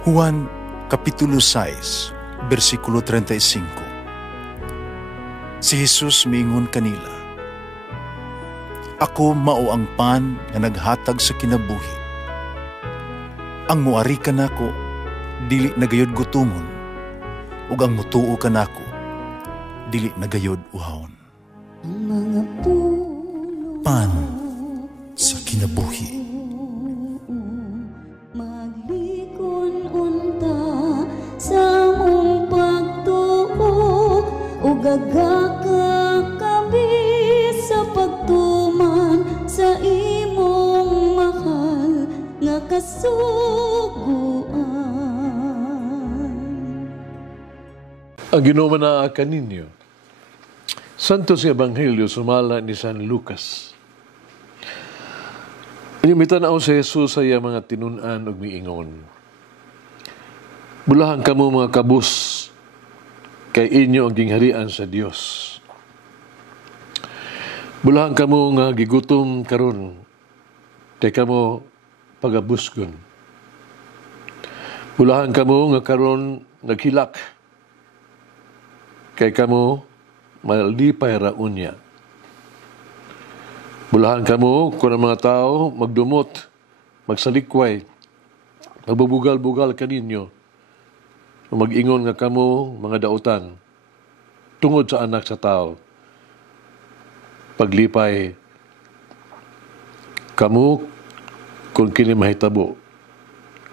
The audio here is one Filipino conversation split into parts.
Juan Kapitulo 6, versikulo 35. Si Jesus miingon kanila, "Ako mao ang pan nga naghatag sa kinabuhi. Ang muari kanako dili nagayod gutomon, ug ang mutuo kanako dili nagayod uhawon." Pan sa kinabuhi. Gagakakabi sa pagtuman sa imong mahal nga kasuguan. Ang Ginoo na kaninyo, Santo sa Ebanghelyo sumala ni San Lucas. Inimita na sa Jesus sa iya mga tinunan ug miingon, "Bulahan kamo mga kabus, kay inyo ang gingharian sa Dios. Bulahan kamo nga gigutom karon, kay kamo pagabusgon. Bulahan kamo nga karon naghilak, kay kamo malipay ra unya. Bulahan kamo kung ang mga tao magdumot, magsalikway, magbubugal-bugal kaninyo, mag-ingon nga kamo mga dautan tungod sa anak sa tao. Paglipay kamo kung kini mahitabo,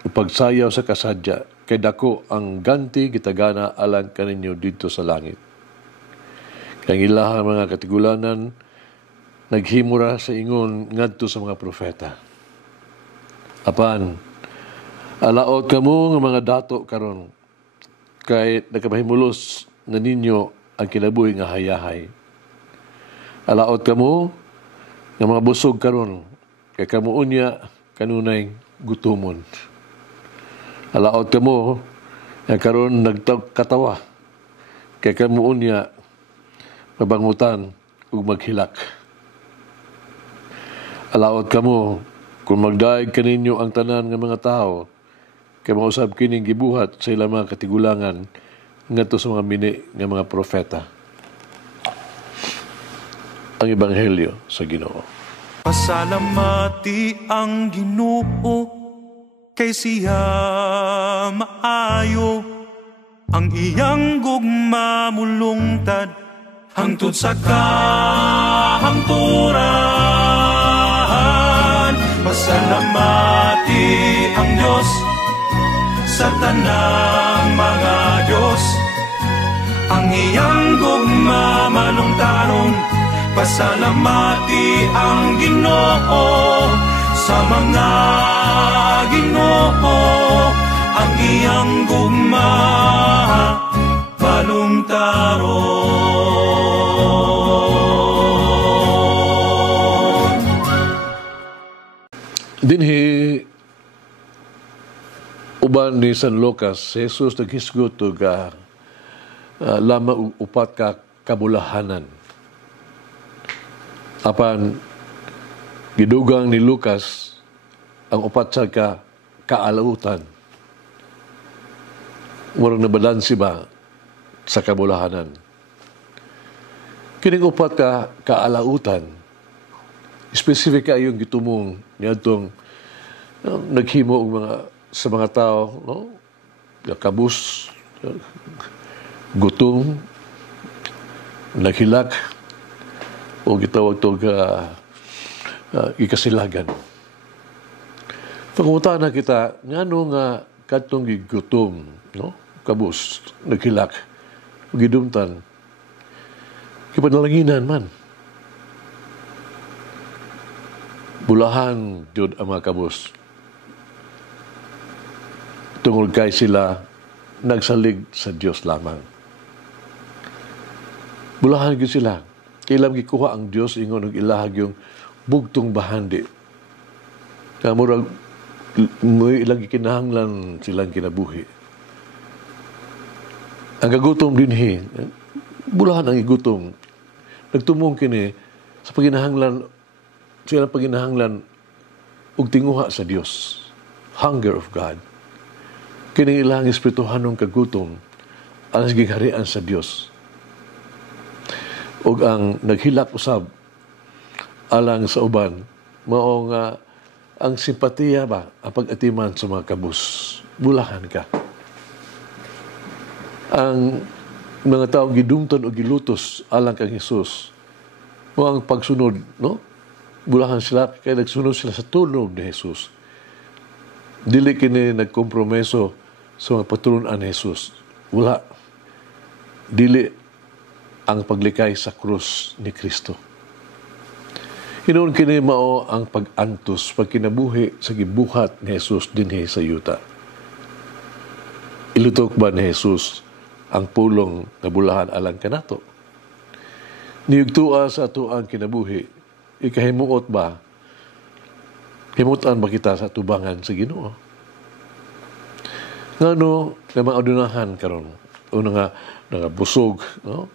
pagsayaw sa kasadya, kay dako ang ganti gitagana alang kaninyo dito sa langit. Kay ilahang mga katigulanan naghimura sa ingon ngadto sa mga propeta. Apan alaot kamo nga mga dato karon, kay nakapahimulos na ninyo ang kinabuhi nga hayahay. Alaot kamo nga mga busog karon, kay kamo unya kanunay gutomon. Alaot kamo nga karon nagkatawa, kay kamo unya mabangutan ug maghilak. Alaot kamo kung magdaig kaninyo ang tanan nga mga tao, kay mausab kining gibuhat sa ilang mga katigulangan ngadto sa mga mini nga mga propeta. Ang Ebanghelyo sa Ginoo. Pasalamati ang Ginoo, kay siya maayo, ang iyang gugma mulungtad hangtod sa kahangturan. Pasalamati ang Diyos sa tanang mga Diyos, ang iyang gugma malungtaron. Pasalamati ang Ginoo sa mga Ginoo, ang iyang gugma malungtaron. Dinhi uban ni San Lucas, Jesus naghisgot og lama upat ka kabulahanan. Apan gidugang ni Lucas ang upat sa kaalautan. Murang nabalansi ba sa kabulahanan? Kining upat ka kaalautan, specific kayong gitumong niadtong naghimo og mga sa mga tao, no? Kabus, gutom, naghilak, o gitawag ito ikasilagan. Pangunta na kita, nga katong gigutom, no? Kabus, naghilak, gidumtan, kipanalanginan man. Bulahan jud ang mga kabus. Tungod kay sila nagsalig sa Dios lamang. Bulahan gyud sila. Ilang gikuha ang Dios ingon og ilahag yung bugtong bahandi. Kamurag mo ilang gikinahanglan silang kinabuhi. Ang gagutom dinhi, bulahan ang igutom. Nagtumong kini sa paginahanglan, sila paginahanglan og tinguha sa Dios. Hunger of God. Kini ilang espirituhanong kagutom ang giharian sa Dios. Ug ang naghilak usab alang sa uban mao nga ang simpatiya ba ang pag-atiman sa mga kabus. Bulahan ka. Ang mga tao gidumton o gilutos alang kang Hesus mo ang pagsunod, no? Bulahan sila kay nagsunod sila sa tulong ni Hesus. Dili kini nagkompromiso sa mga patulunan ni Hesus. Wala. Dili ang paglikay sa krus ni Kristo. Hinoon kini mao ang pag-antos, pagkinabuhi sa gibuhat ni Hesus dinhi sa yuta. Ilutok ba ni Hesus ang pulong na bulahan alang kanato? Niyugtua sa ato ang kinabuhi, ikahimuot ba? Himutan ba kita sa tubangan sa Ginoo? Ngano na maadunahan karon o nga busog, no?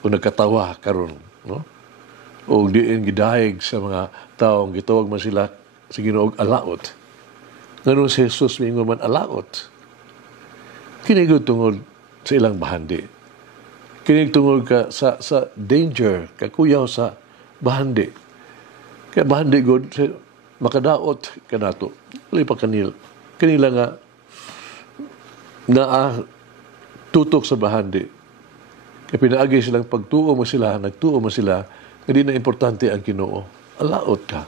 O nagkatawa karon, no? O diin gidahig sa mga taong gitawag man sila sa Ginoo og alaot. Ngano si Jesus mingon man alaot? Kinigod tungod sa ilang bahandi. Kinig tungod ka sa danger, kakuyaw sa bahandi. Kaya bahandi god makadaot ka nato. Wala pa kanila nga tutok sa bahandi. Kaya pinaagi silang pagtuo mo sila, nagtuo mo sila, hindi na importante ang Ginoo. Alaot ka.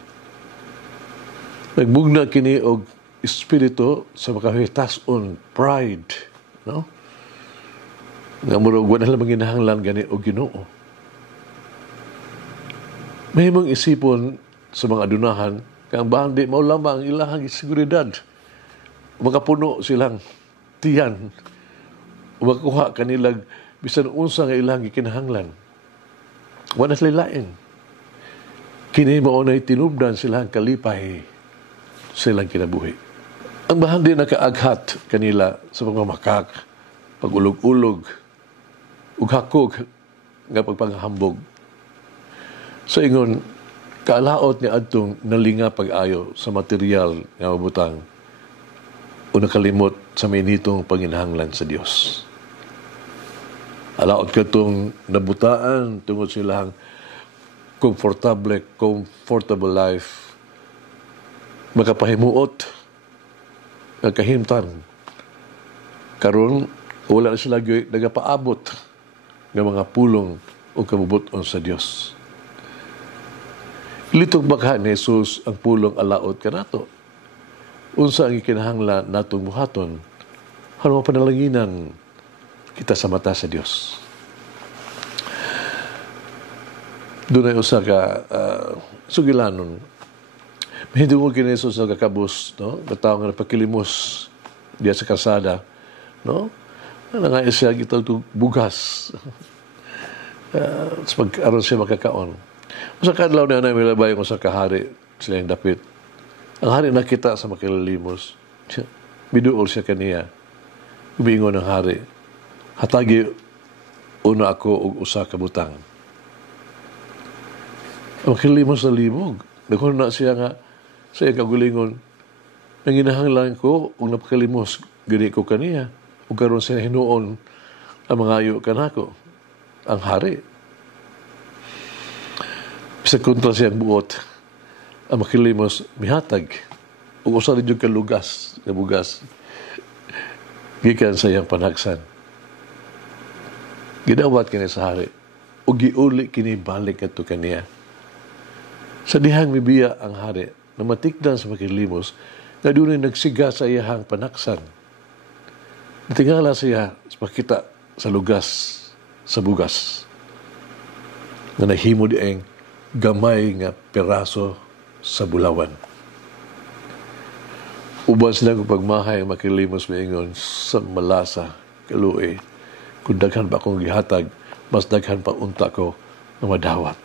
Nagbugna kini og espiritu sa makahitas-on pride, no? Nga murag wala lang ginahanglan gani og Ginoo. Mahimong isipon sa mga adunahan kang bahandi mao lamang ang ilahang seguridad. Makapuno silang tiyan. Makakuha kanilang bisan unsa nga ilang gikinahanglan. Wala sila lain. Kini mao nay tinubdan silang kalipay silang kinabuhi. Ang bahandi nakaaghat kanila sa pagmamakak, pagulog-ulog, ug hakog nga pagpanghambog. Sa ingon, kaalaot ni adtong nalinga pag-ayo sa material nga mabutang o nakalimot sa minitong panginahanglan sa Dios. Alaot ka itong nabutaan tungod silang comfortable life, makapahimuot, nagkahimtan. Karon wala na sila nagapaabot ng mga pulong o kabubuton sa Dios. Litog baka ni Jesus ang pulong alaot kanato. Unsa ang ikinahanglan natong buhaton aron mapanalanginan kita sa mata sa Dios. Doon ay usa ka sugilanon. Hindi mo kini Jesus sa kakabus, no? Bataw nga napakilimos diya sa kalsada, no? Nga siya gitaw bugas. Aron siya makakaon. Usa kadlaw na milabay ko sa kahari sila yung dapit. Ang hari nakita sa makilalimos. Biduol siya kaniya. Ubingon ng hari. Hatagi una ako og usa ka butang. Makilimos na limog. Nagkon na siya nga sa iyang kagulingon. Nanginahanglan ko og napakalimos gani ko kaniya. Ug karon siya hinuon ang mga ayo kanako. Ang hari. Sa kontra siyang buot, ang makilimos mihatag. Ug usa rin yung kalugas, kabugas. Gikan sa iyang panagsan. Gidawat kini sa hari. Ug giuli kini balik kadto kaniya. Sa dihang mibiya ang hari, na matikdan sa makilimos, nga dunay nagsiga sa iyang panaksan. Natingala siya sa pakita sa lugas, sa bugas. Nga nahimo dieng gamay nga peraso sa bulawan. Uban sila kung pagmahay makilimos maingon sa malasa, kaluoy. Kung daghan pa akong gihatag, mas daghan pa unta ko na madawat.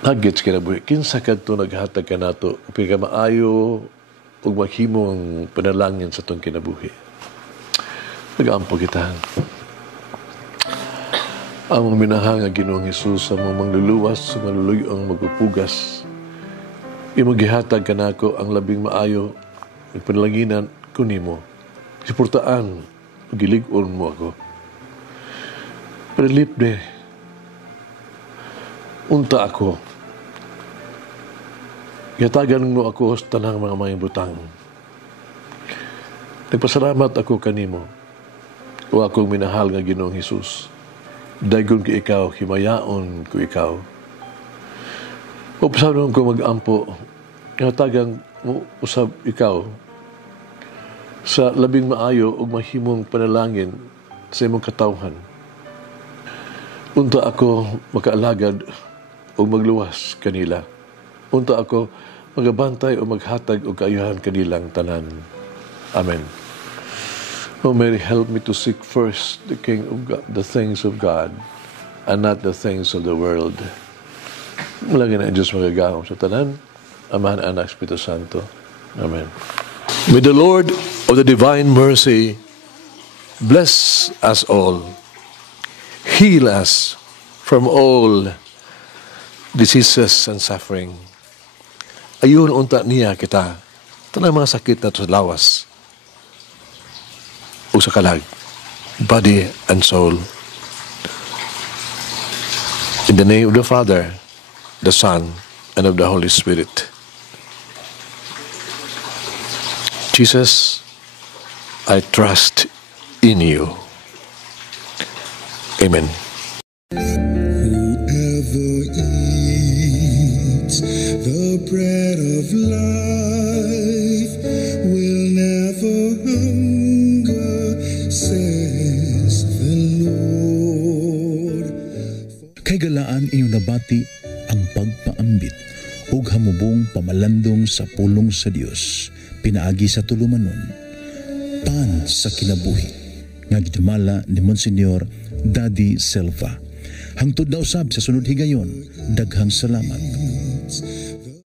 Nagets ka na buhi. Kinsa ka ito naghatag ka na ito upang ka maayo o maghimong panalangin sa itong kinabuhi. Nag-aampo kita. Ang minahang nga Ginoong Hesus sa mga mangluluwas, sa maluluyong magpupugas. Imong gihatag ka na ako ang labing maayo nagpanalanginan ko nimo. Suportaan, gilig-on mo ako. Pero libre, unta ako. Yatagan mo ako sa tanang mga butang. Nagpasalamat ako kanimo. O akong minahal nga Ginoong Hesus. Dagon ko ikaw, himayaon ko ikaw. O pasanon ko mag-ampo, yatagan mo usab ikaw sa labing maayo o mahimong panalangin sa imong katawhan. Unta ako makaalagad o magluwas kanila. Unta ako magabantay o maghatag o kaayuhan kanilang tanan. Amen. Oh Mary, help me to seek first the King of God, the things of God, and not the things of the world. Malagi na Diyos magagahom sa tanan, Amahan, Anak, Espiritu Santo. Amen. May the Lord of the divine mercy bless us all, heal us from all diseases and suffering. Ayun unta niya kita, tanang mga sakit na to sa lawas, o sa kalag, body and soul. In the name of the Father, the Son, and of the Holy Spirit. Jesus, I trust in you. Amen. Whoever eats the bread of life will never hunger, says the Lord. Kay galaan inyong nabati ang pagpaambit ug hamubong pamalandong sa pulong sa Dios pinaagi sa tulumanon. Pan sa kinabuhi nga gidumala ni Monsignor Daddy Silva. Hangtod na usab sa sunod higayon, daghang salamat.